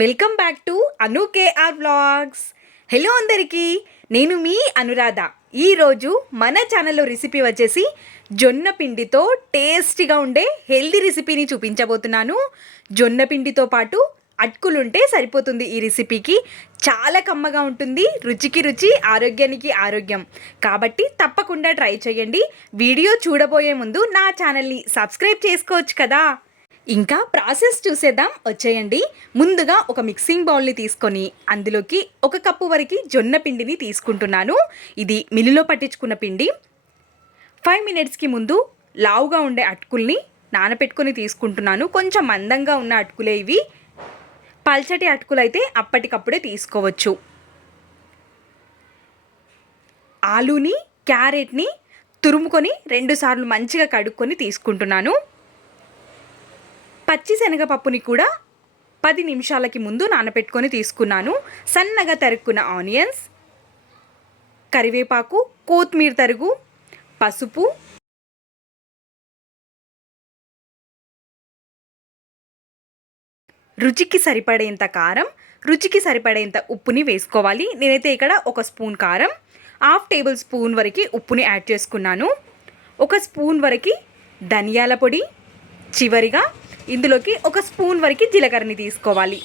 Welcome back to Anu KR vlogs. Hello అందరికీ, నేను మీ అనురాధ. ఈరోజు మన ఛానల్లో రెసిపీ వచ్చేసి జొన్న పిండితో టేస్టీగా ఉండే హెల్దీ రెసిపీని చూపించబోతున్నాను. జొన్న పిండితో పాటు అటుకులుంటే సరిపోతుంది ఈ రెసిపీకి. చాలా కమ్మగా ఉంటుంది, రుచికి రుచి, ఆరోగ్యానికి ఆరోగ్యం. కాబట్టి తప్పకుండా ట్రై చేయండి. వీడియో చూడబోయే ముందు నా ఛానల్ని సబ్స్క్రైబ్ చేసుకోవచ్చు కదా. ఇంకా ప్రాసెస్ చూసేద్దాం, వచ్చేయండి. ముందుగా ఒక మిక్సింగ్ బౌల్ని తీసుకొని అందులోకి 1 కప్పు వరకు జొన్న పిండిని తీసుకుంటున్నాను. ఇది మిల్లులో పట్టించుకున్న పిండి. 5 మినిట్స్కి ముందు లావుగా ఉండే అటుకుల్ని నానపెట్టుకొని తీసుకుంటున్నాను. కొంచెం మందంగా ఉన్న అటుకులే ఇవి. పల్చటి అటుకులు అయితే అప్పటికప్పుడే తీసుకోవచ్చు. ఆలూని, క్యారెట్ని తురుముకొని 2 సార్లు మంచిగా కడుక్కొని తీసుకుంటున్నాను. పచ్చి శనగపప్పుని కూడా 10 నిమిషాలకి ముందు నానపెట్టుకొని తీసుకున్నాను. సన్నగా తరుక్కున్న ఆనియన్స్, కరివేపాకు, కొత్తిమీర తరుగు, పసుపు, రుచికి సరిపడేంత కారం, రుచికి సరిపడేంత ఉప్పుని వేసుకోవాలి. నేనైతే ఇక్కడ 1 స్పూన్ కారం, 1/2 టేబుల్ స్పూన్ వరకు ఉప్పుని యాడ్ చేసుకున్నాను. 1 స్పూన్ వరకు ధనియాల పొడి, చివరిగా ఇందులోకి 1 స్పూన్ వరకు జీలకర్రని తీసుకోవాలి.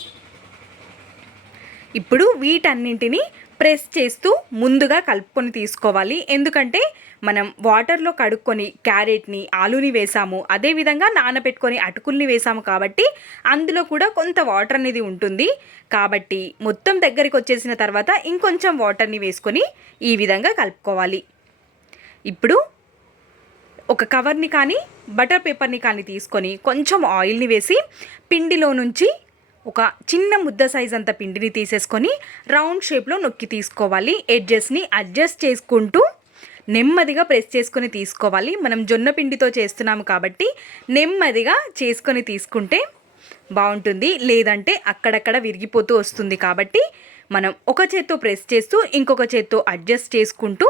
ఇప్పుడు వీటన్నింటినీ ప్రెస్ చేస్తూ ముందుగా కలుపుకొని తీసుకోవాలి. ఎందుకంటే మనం వాటర్లో కడుక్కొని క్యారెట్ని, ఆలూని వేసాము, అదేవిధంగా నానబెట్టుకొని అటుకుల్ని వేసాము కాబట్టి అందులో కూడా కొంత వాటర్ అనేది ఉంటుంది. కాబట్టి మొత్తం దగ్గరికి వచ్చేసిన తర్వాత ఇంకొంచెం వాటర్ని వేసుకొని ఈ విధంగా కలుపుకోవాలి. ఇప్పుడు ఒక కవర్ని కానీ బటర్ పేపర్ని కానీ తీసుకొని కొంచెం ఆయిల్ని వేసి పిండిలో నుంచి ఒక చిన్న ముద్ద సైజ్ అంత పిండిని తీసేసుకొని రౌండ్ షేప్లో నొక్కి తీసుకోవాలి. ఎడ్జెస్ని అడ్జస్ట్ చేసుకుంటూ నెమ్మదిగా ప్రెస్ చేసుకొని తీసుకోవాలి. మనం జొన్న పిండితో చేస్తున్నాము కాబట్టి నెమ్మదిగా చేసుకొని తీసుకుంటే బాగుంటుంది. లేదంటే అక్కడక్కడ విరిగిపోతూ వస్తుంది. కాబట్టి మనం ఒక చేత్తో ప్రెస్ చేస్తూ ఇంకొక చేత్తో అడ్జస్ట్ చేసుకుంటూ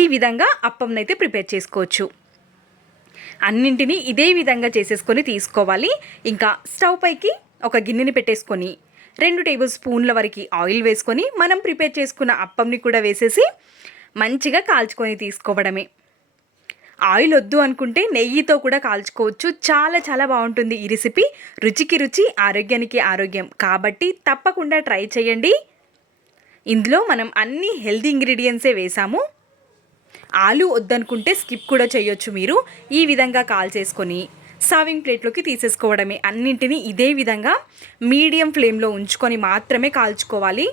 ఈ విధంగా అప్పంనైతే ప్రిపేర్ చేసుకోవచ్చు. అన్నింటినీ ఇదే విధంగా చేసేసుకొని తీసుకోవాలి. ఇంకా స్టవ్ పైకి ఒక గిన్నెని పెట్టేసుకొని 2 టేబుల్ స్పూన్ల వరకు ఆయిల్ వేసుకొని మనం ప్రిపేర్ చేసుకున్న అప్పంని కూడా వేసేసి మంచిగా కాల్చుకొని తీసుకోవడమే. ఆయిల్ వద్దు అనుకుంటే నెయ్యితో కూడా కాల్చుకోవచ్చు. చాలా చాలా బాగుంటుంది ఈ రెసిపీ. రుచికి రుచి, ఆరోగ్యానికి ఆరోగ్యం. కాబట్టి తప్పకుండా ట్రై చేయండి. ఇందులో మనం అన్ని హెల్తీ ఇంగ్రీడియంట్సే వేసాము. ఆలు వద్దనుకుంటే స్కిప్ కూడా చేయొచ్చు మీరు. ఈ విధంగా కాల్ చేసుకొని సర్వింగ్ ప్లేట్లోకి తీసేసుకోవడమే. అన్నింటినీ ఇదే విధంగా మీడియం ఫ్లేమ్లో ఉంచుకొని మాత్రమే కాల్చుకోవాలి.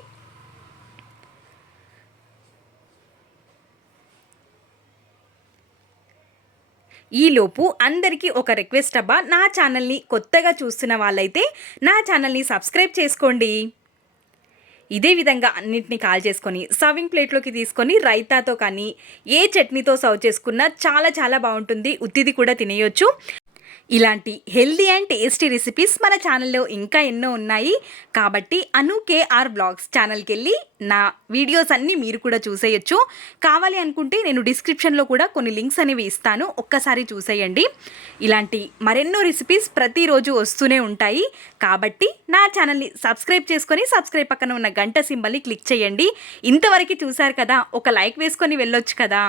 ఈలోపు అందరికీ ఒక రిక్వెస్ట్ అబ్బా, నా ఛానల్ని కొత్తగా చూస్తున్న వాళ్ళైతే నా ఛానల్ని సబ్స్క్రైబ్ చేసుకోండి. ఇదే విధంగా అన్నింటినీ కాల్ చేసుకొని సర్వింగ్ ప్లేట్లోకి తీసుకొని రైతాతో కానీ ఏ చట్నీతో సర్వ్ చేసుకున్నా చాలా చాలా బాగుంటుంది. ఉత్తిది కూడా తినేయొచ్చు. ఇలాంటి హెల్దీ అండ్ టేస్టీ రెసిపీస్ మన ఛానల్లో ఇంకా ఎన్నో ఉన్నాయి. కాబట్టి అను కేఆర్ వ్లాగ్స్ ఛానల్కి వెళ్ళి నా వీడియోస్ అన్నీ మీరు కూడా చూసేయచ్చు. కావాలి అనుకుంటే నేను డిస్క్రిప్షన్లో కూడా కొన్ని లింక్స్ అనేవి ఇస్తాను, ఒక్కసారి చూసేయండి. ఇలాంటి మరెన్నో రెసిపీస్ ప్రతిరోజు వస్తూనే ఉంటాయి. కాబట్టి నా ఛానల్ని సబ్స్క్రైబ్ చేసుకొని సబ్స్క్రైబ్ పక్కన ఉన్న గంట సింబల్ని క్లిక్ చేయండి. ఇంతవరకు చూశారు కదా, ఒక లైక్ వేసుకొని వెళ్ళొచ్చు కదా.